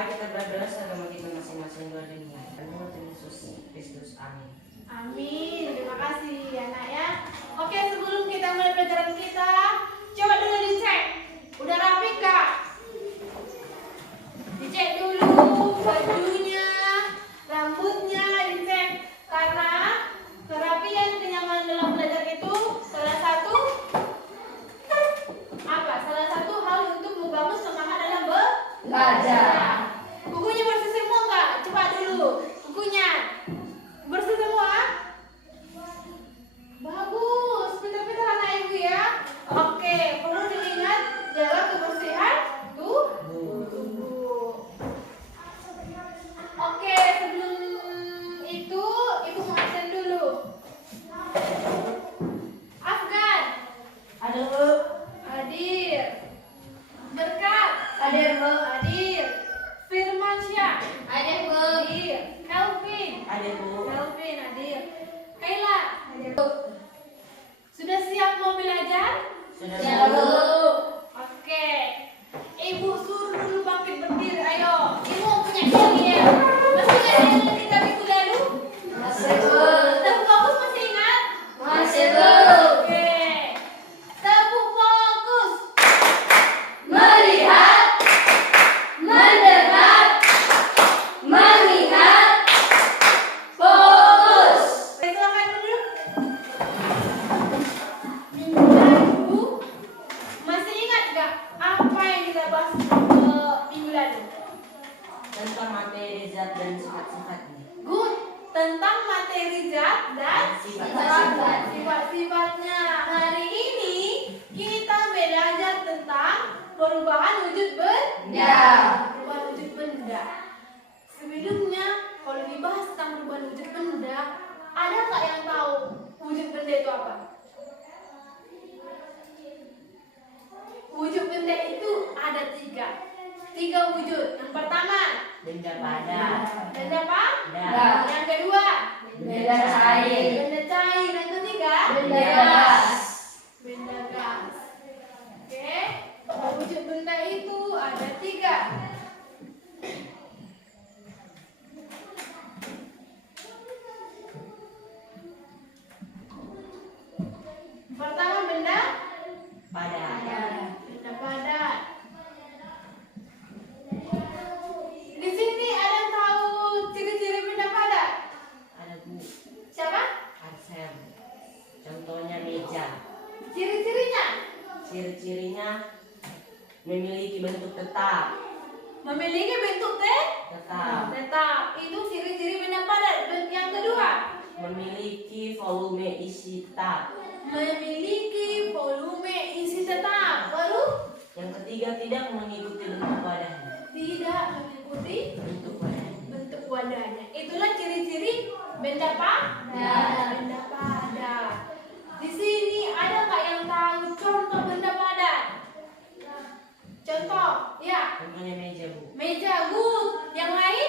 Mari kita berdoa agama kita masing-masing doa dunia. Tuhan Yesus Kristus. Amin. Amin. Terima kasih anak ya. Oke, sebelum kita mulai pelajaran kita, coba dulu dicek. Udah rapi gak? Dicek dulu bajunya, rambutnya dicek. Karena kerapian, kenyamanan dalam belajar itu salah satu hal untuk membangun semangat dalam belajar. Bukunya bersih semua enggak? Coba dulu. Bukunya bersih semua? Bagus. Pintar-pintar anak ibu ya. Oke, perlu diingat jaga kebersihan tubuh. Oke, sebelum itu ibu mau absen dulu. Afgan. Ada Bu. Hadir. Berkat. Hadir, Bu. Hadir. Firmansyah. Hadir, Bu. Hadir. Kelvin. Ada Bu. Kelvin hadir. Kayla. Hadir. Sudah siap mau belajar? Sudah Siap, Bu. Oke. Ibu suruh dulu bangkit berdiri. Ayo. Ibu punya kalian. Masih ingat yang kita minggu lalu? Masih, Bu. Tepuk fokus masih ingat? Masih, Bu. Oke. Tepuk fokus. Melihat, mendengar, mengingat, fokus. Silakan duduk. Minggu lalu masih ingat gak apa yang kita bahas minggu lalu? Tentang materi zat dan sifat-sifatnya. Good. Tentang materi zat dan Sifat-sifat. sifat-sifatnya. Hari ini kita belajar tentang perubahan wujud benda. Perubahan wujud benda. Sebelumnya kalau dibahas tentang perubahan wujud benda, ada nggak yang tahu wujud benda itu apa? Wujud benda itu ada tiga wujud. Yang pertama, Benda padat. benda apa? Benda. Yang kedua, Benda cair. benda cair. Yang ketiga, Benda gas. benda gas. Oke, wujud benda itu ada tiga. Pertama, benda Padat. benda padat. Di sini ada yang tahu ciri-ciri benda padat? Ada Bu. Siapa? Arsel. Contohnya meja. Ciri-cirinya Ciri-cirinya memiliki bentuk tetap. memiliki bentuk Tetap. tetap. Itu ciri-ciri benda padat. Yang kedua, Memiliki volume isi tetap. memiliki volume isi tetap. Baru Yang ketiga tidak mengikuti bentuk wadahnya. tidak mengikuti Bentuk wadahnya. bentuk wadahnya. Itulah ciri-ciri benda padat. Benda padat. Di sini ada nggak yang tahu contoh benda padat? Contoh, ya, Contohnya meja Bu. meja, good. Yang lain?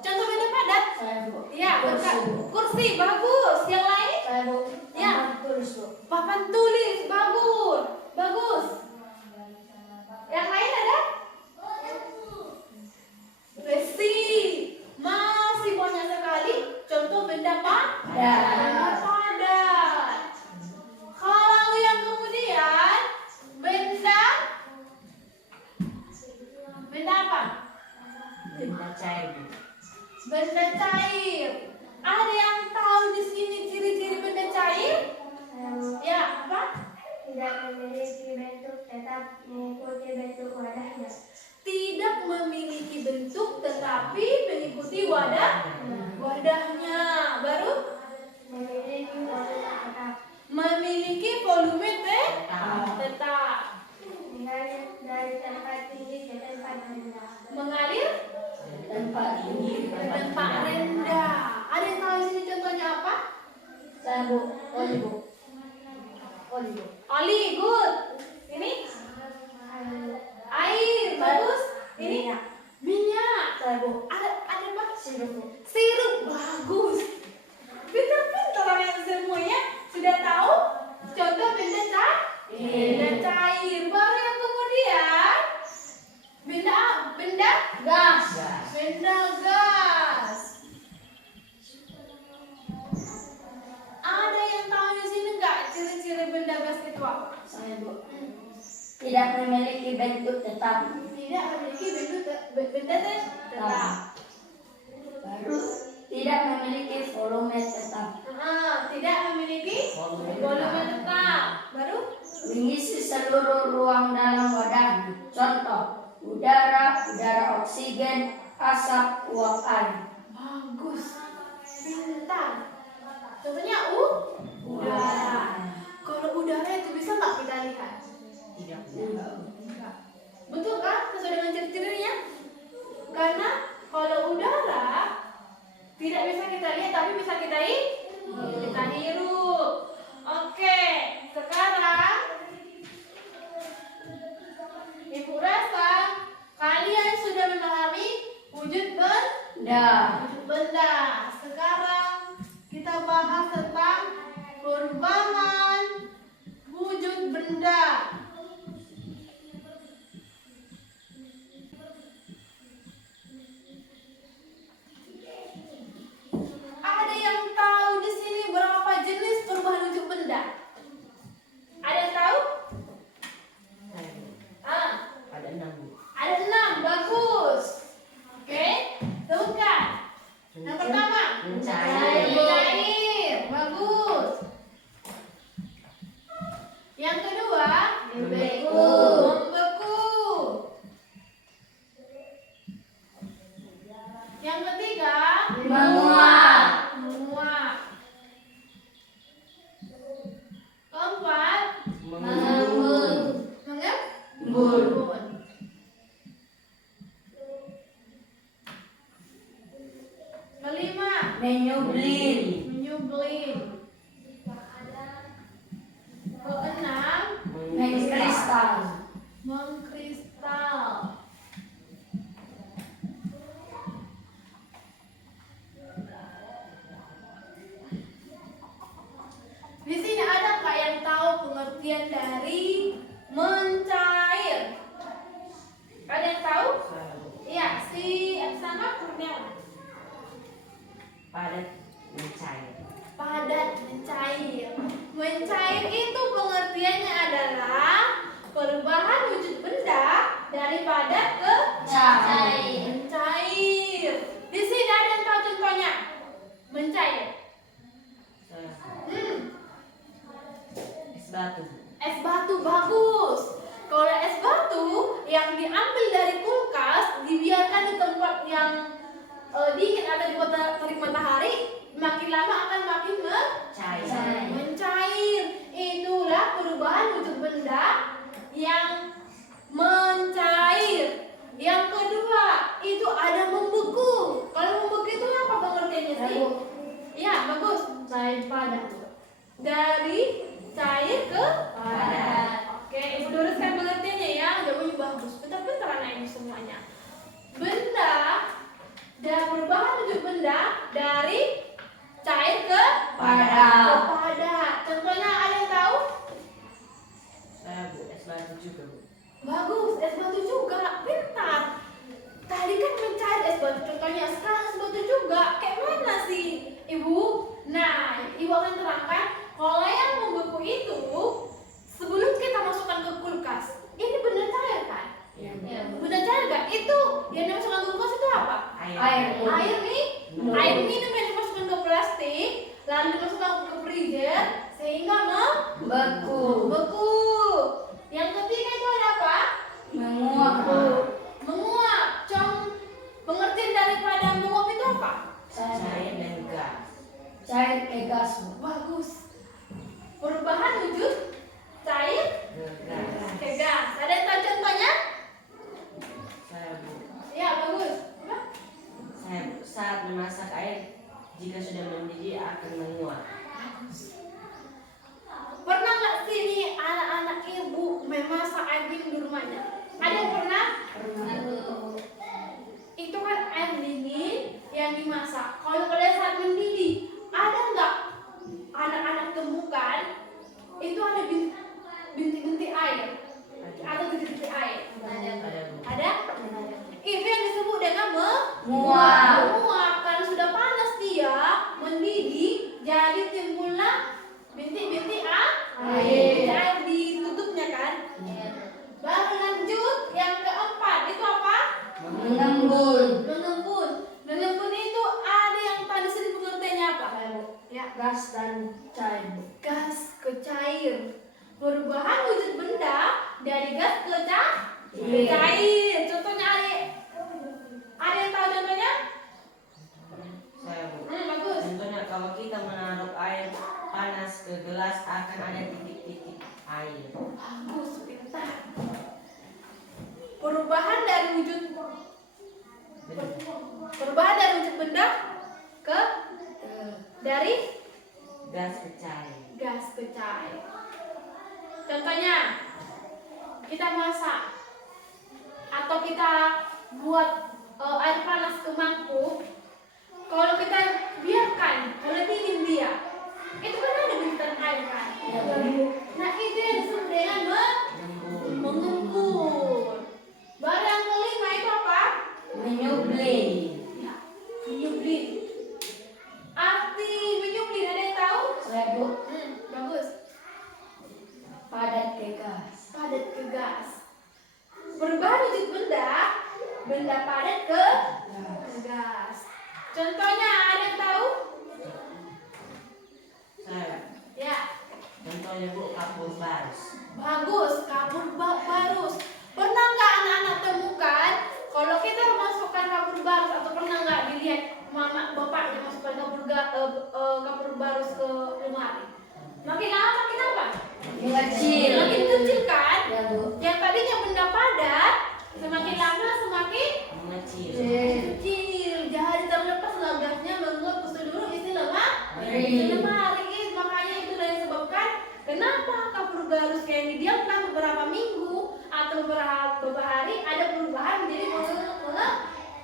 Contoh benda padat? Saya, Bu. Ya, Kursi, Bu. kursi, bagus. Yang lain? Saya, Bu. Ya. Tulis, Bu. Papan tulis, bagus. Bagus. Yang lain ada? Besi. Masih banyak sekali contoh benda Ya. benda padat. Kalau yang kemudian benda apa? Benda cair Bu. Benda cair. Ada yang tahu di sini ciri-ciri benda cair? Ya, apa? Tidak memiliki bentuk tetap mengikuti bentuk wadahnya. Tidak memiliki bentuk tetapi mengikuti wadahnya. Baru Memiliki volume tetap. memiliki volume Tetap. tetap. Mengalir dari tempat tinggi ke tempat rendah. Mengalir Tempat tinggi. ke tempat rendah. Ada yang tahu di sini contohnya apa? Saya, Bu. Oli, Bu. Oli, Bu. Oli, good. Ini air, bagus. Ini Minyak. minyak. Saya, Bu. Ada apa? Sirup, Bu. Sirup, bagus. Pintar-pintar kalian semuanya sudah tahu contoh benda cair. Benda cair. Baru yang kemudian benda Gas. Gas. Benda gas. Ada yang tahu di sini nggak ciri-ciri benda gas itu apa? Saya, Bu. Tidak memiliki bentuk tetap. Tidak memiliki benda tetap. Baru tidak memiliki volume tetap. Tidak memiliki Volume volume tetap. Baru Mengisi seluruh ruang dalam wadah. Contoh, udara, udara oksigen, asap, uap air. bagus. Pintar. Contohnya udara. Kalau udara itu bisa nggak kita lihat? Tidak. Betul kan? Sesuai dengan ciri-cirinya. Karena kalau udara tidak bisa kita lihat, tapi bisa kita hirup. Oke, sekarang Ibu rasa kalian sudah memahami wujud benda. Sekarang kita bahas tentang perubahan wujud benda. Ada yang tahu di sini berapa jenis perubahan wujud benda? Ada yang tahu? Ada 6, Bu. Ada 6, bagus. Oke, sebutkan. Yang pertama, Mencair. mencair, bagus. Yang kedua, Membeku. membeku. Yang ketiga, Menguap. menguap. Keempat, Mengembun. mengembun. Kelima, Menyublim. menyublim. Keenam, Mengkristal. mengkristal. Di sini ada nggak yang tahu pengertian dari mencair? Ada yang tahu? Saya, Bu. Iya, si Eksana Kurniawan. Padat mencair. Padat mencair. Mencair itu pengertiannya adalah perubahan wujud benda dari padat ke Cair. mencair. Di sini ada yang tahu contohnya? Mencair. Saya. Hmm, Es batu, Bu. es batu bagus. Kalau es batu yang diambil dari kulkas dibiarkan di tempat yang dingin atau di bawah terik matahari, makin lama akan makin Cair. mencair. Itulah perubahan wujud benda yang mencair. Yang kedua itu ada membeku. Kalau membeku itu apa pengertiannya sih? Ya, bagus. Cair padat. Dari cair ke Padat. Oke, ibu luruskan pengertiannya ya. Jawabannya bagus. Pintar-pintar anak ibu semuanya. Benda dan perubahan wujud benda dari cair ke Padat. ke padat. Contohnya ada yang tahu? Saya, Bu. Es batu juga, Bu. Bagus, es batu juga. Pintar. Tadi kan mencair es batu contohnya. Sekarang es batu juga. Kayak mana sih, Ibu? Nah, Ibu akan terangkan kalau yang membeku itu sebelum kita masukkan ke kulkas. Ini benda cair kan? Iya. Benda cair gak? Itu yang dimasukkan ke kulkas itu apa? Air. Air minum yang dimasukkan ke plastik lalu dimasukkan ke freezer sehingga Beku. membeku. Yang ketiga itu ada apa? Menguap. Menguap. Pengertian daripada menguap itu apa? Cair dan gas. Cair ke gas. Bagus. Perubahan wujud cair Ke gas. ke gas. Ada yang tahu contohnya? Saya, Bu. Ya, bagus. Apa? Saya, Bu. Saat memasak air, jika sudah mendidih akan menguap. Pernah nggak sih nih anak-anak ibu memasak air minum di rumahnya? Ada yang pernah? Itu kan air dingin yang dimasak. Kalau kalian saat mendidih, ada nggak anak-anak temukan itu ada bintik-bintik air atau titik-titik air? Ada, Bu. Ada? Itu yang disebut Muak. Muak karena sudah panas dia mendidih, jadi timbullah bintik-bintik air. Air ditutupnya kan. Baru lanjut yang keempat itu apa? Mengembun. Mengembun. Mengembun itu ada yang tadi sering pengertiannya apa? Ya. Gas dan cair. Gas ke cair. Perubahan wujud benda dari gas ke Iya. cair. Contohnya ada yang tahu contohnya? Saya Bu. Bagus. Contohnya kalau kita menaruh air panas ke gelas akan ada titik-titik air. Bagus, pintar. Perubahan dari wujud benda ke dari Gas ke cair. gas ke cair. Contohnya kita masak atau kita buat air panas ke mangkuk. Kalau kita biarkan, kalau dingin dia, itu kan ada butiran air kan. Nah itu yang disebut dengan mengembun. Baru yang kelima itu apa? Menyublim. Ya, menyublim. Arti menyublim ada yang tahu? Saya Bu. Bagus. Padat ke gas. Padat ke gas. Perubahan wujud benda padat ke gas. Contohnya ada yang tahu? Saya. Ya, Contohnya Bu, kapur barus. bagus. Kapur barus. Pernah nggak anak-anak temukan kalau kita masukkan kapur barus atau pernah nggak dilihat mama bapaknya masukkan kapur barus ke lemari? Makin lama makin apa? Mengecil. Makin kecil kan? Ya Bu. Yang tadinya benda padat semakin lama semakin Mengecil. kecil. Jadi terlepas gasnya menguap ke seluruh isi Lemari. lemari. Makanya itu yang disebabkan kenapa kapur barus kayak didiamkan beberapa minggu atau beberapa hari ada perubahan menjadi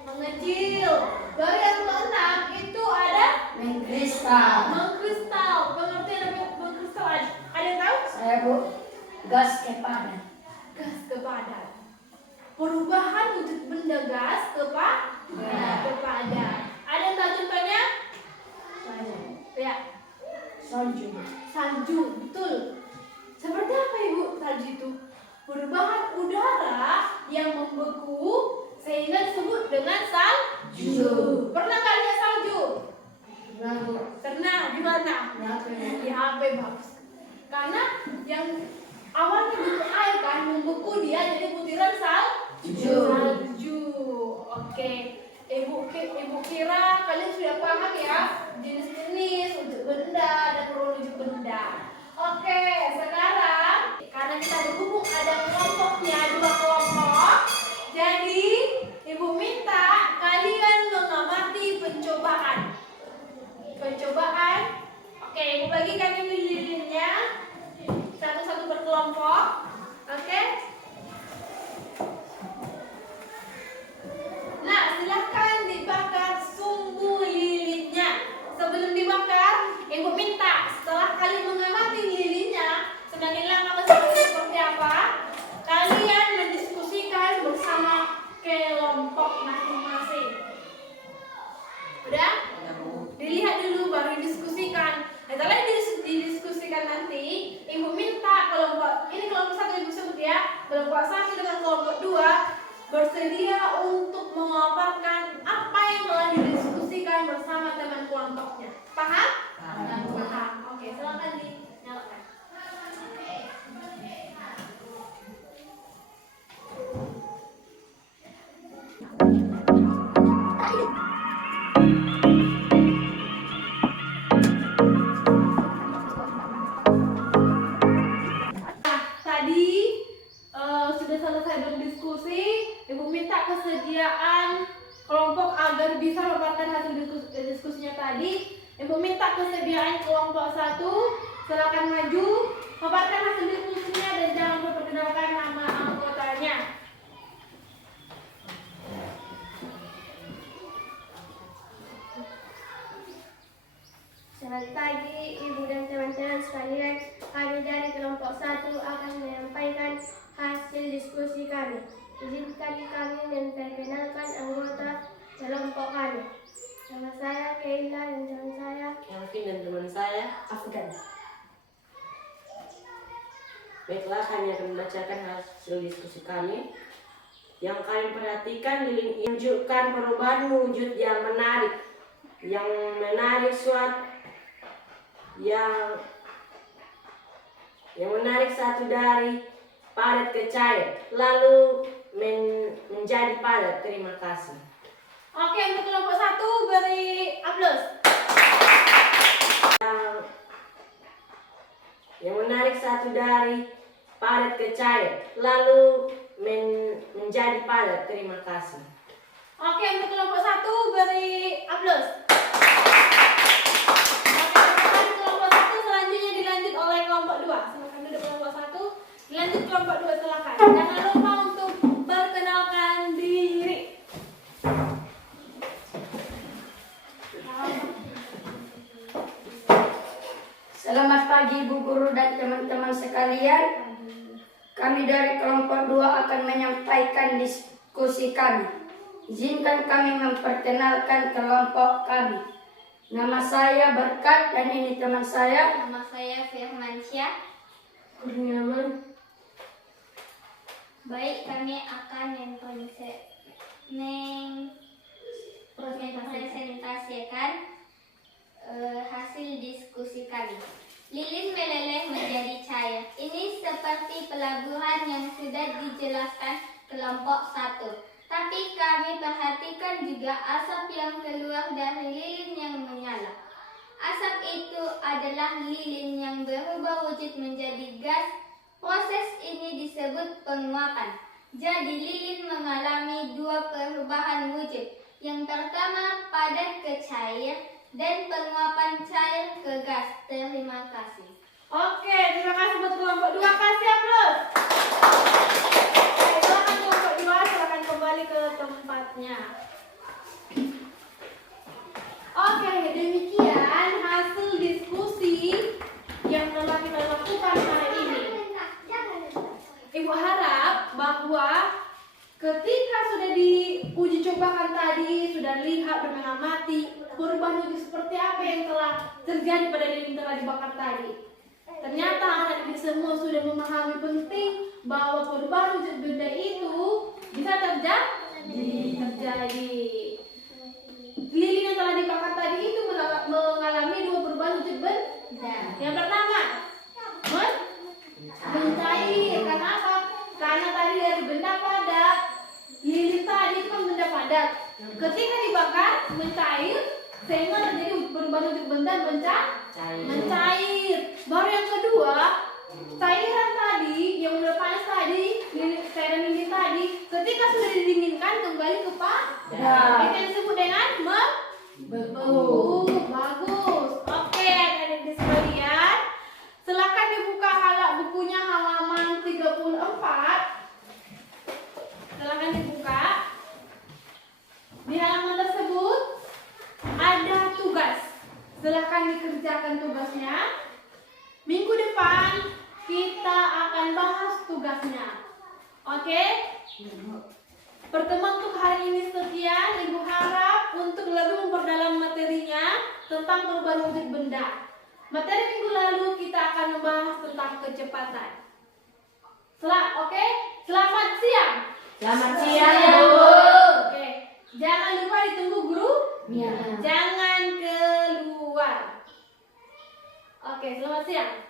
mengecil. Baru yang keenam itu ada Mengkristal. mengkristal. Pengertian mengkristal ada yang tahu? Saya Bu. Gas ke padat. Gas ke padat. Perubahan wujud benda gas ke padat. Ada yang tahu contohnya? Saya. Ya, Salju. salju. Betul. Seperti apa Ibu salju itu? Perubahan udara yang membeku sehingga disebut dengan salju. Pernah nggak lihat salju? Nah Bu. Pernah. Di mana? Di HP. Bagus. Karena yang awalnya bentuk air kan membeku dia jadi butiran salju. Oke. Ibu kira kalian sudah paham ya jenis-jenis wujud benda dan wujud benda. Oke, sekarang karena kita berhubung ada kelompoknya 2 kelompok, jadi Ibu minta kalian mengamati pencobaan. Oke, Ibu bagikan ini lilinnya satu-satu berkelompok. Oke. Nah, silahkan dibakar sumbu lilinnya. Sebelum dibakar, Ibu minta setelah kalian mengamati lilinnya, semakin lama seperti apa, kalian mendiskusikan bersama kelompok masing-masing. Udah? Dilihat dulu baru didiskusikan. Setelah didiskusikan nanti, Ibu minta kelompok 1 Ibu sebut ya, kelompok 1 dengan kelompok 2 bersedia untuk memaparkan apa yang telah didiskusikan bersama teman kelompoknya. Paham? Paham. Oke, silakan dinyalakan. Sudah selesai berdiskusi, Ibu minta kesediaan kelompok agar bisa memaparkan hasil diskusinya tadi. Ibu minta kesediaan kelompok 1, silakan maju, paparkan hasil diskusinya dan jangan memperkenalkan nama anggotanya. Selamat pagi Ibu dan teman-teman sekalian. Kami dari kelompok 1 akan menyampaikan hasil diskusi kami. Izinkan kami memperkenalkan anggota kelompok Baiklah, kami akan membacakan hasil diskusi kami. Yang kalian perhatikan menunjukkan perubahan wujud yang menarik. Yang menarik satu dari padat ke cair, lalu menjadi padat. Terima kasih. Oke, untuk kelompok 1 beri aplaus. Yang menarik satu dari padat ke cair, lalu menjadi padat. Terima kasih. Oke, untuk kelompok 1 beri aplaus. Oke, kelompok 1 selanjutnya dilanjut oleh kelompok 2. Silakan duduk kelompok 1. Dilanjut kelompok 2, silakan. Jangan lupa untuk perkenalkan diri. Selamat pagi Bu Guru dan teman-teman sekalian. Kami dari kelompok 2 akan menyampaikan diskusi kami. Izinkan kami memperkenalkan kelompok kami. Nama saya Berkat dan ini teman saya. Nama saya Firmansyah. Kurniawan. Baik, kami akan mempresentasikan hasil diskusi kami. Lilin meleleh menjadi cair. Ini seperti pelabuhan yang sudah dijelaskan kelompok 1. Tapi kami perhatikan juga asap yang keluar dari lilin yang menyala. Asap itu adalah lilin yang berubah wujud menjadi gas. Proses ini disebut penguapan. Jadi lilin mengalami 2 perubahan wujud. Yang pertama padat ke cair dan penguapan cair ke gas. Terima kasih. Oke, terima kasih buat kelompok 2. Kasih aplaus. Silakan kelompok 2, silakan kembali ke tempatnya. Oke, demikian hasil diskusi yang telah kita lakukan hari ini. Ibu harap bahwa ketika sudah diuji cobakan tadi, sudah lihat dan mengamati perubahan wujud seperti apa yang telah terjadi pada lilin telah dibakar tadi. Ternyata anak didik semua sudah memahami penting bahwa perubahan wujud benda itu bisa terjadi. Lilin yang telah dibakar tadi itu mengalami 2 perubahan wujud benda. Yang pertama, mencair. Karena apa? Karena tadi dari benda padat, lilin tadi itu kan benda padat. Ketika dibakar, mencair, sehingga terjadi perubahan wujud benda mencair. Baru yang kedua, cairan tadi yang udah panas tadi, cairan lilin tadi, ketika sudah didinginkan kembali ke padat. Itu yang disebut dengan membeku. Bagus. Oke, adik-adik sekalian, silakan dibuka bukunya halaman 34. Silakan dibuka. Di halaman tersebut ada tugas. Silakan dikerjakan tugasnya. Minggu depan kita akan bahas tugasnya. Oke? Pertemuan untuk hari ini sekian. Ibu harap untuk lebih memperdalam materinya tentang perubahan wujud benda. Materi minggu lalu kita akan membahas tentang kecepatan. Oke? Selamat siang. Selamat siang, Bu. Oke. Jangan lupa ditunggu guru. Ya. Jangan keluar. Oke, selamat siang.